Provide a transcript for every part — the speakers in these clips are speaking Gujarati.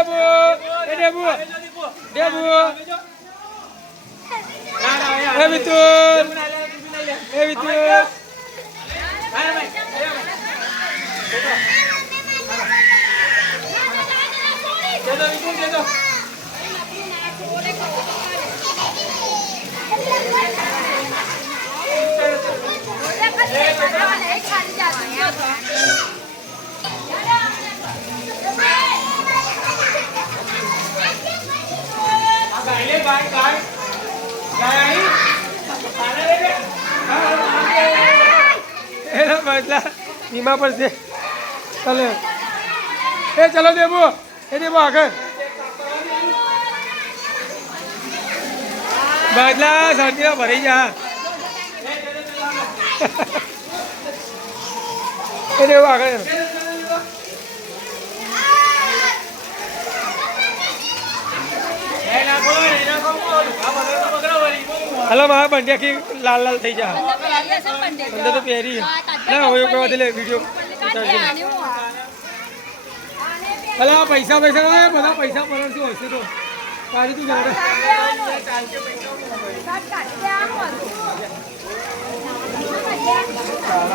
ડેબુ એ ડેબુ ડેબુ એ વિતુલ એ વિતુલ એના બદલા વીમા પર છે ચાલો એ ચલો દેબો એ દેબો આગળ બદલા શાંતિના ભરી જા એ દેબો આગળ હલો મારા બંડિયા કી લાલ લાલ થઈ જા અંદર તો પહેરી ના હોય કોઈ વાત લે વિડિયો હલો પૈસા પૈસા હોય બધા પૈસા પરણસી હોય છે તો કાઢી તું જાડે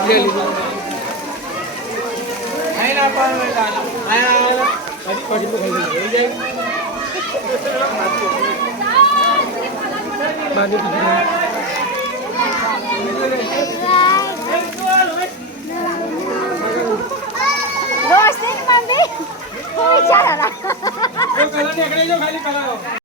લે લીધો આઈ ના પાડો આયા કાઢી તો ખાઈ જાય Mandi tu juga. Doa sini mandi. Oh, cara lah. Kalau ni, kalau ni, kalau ni.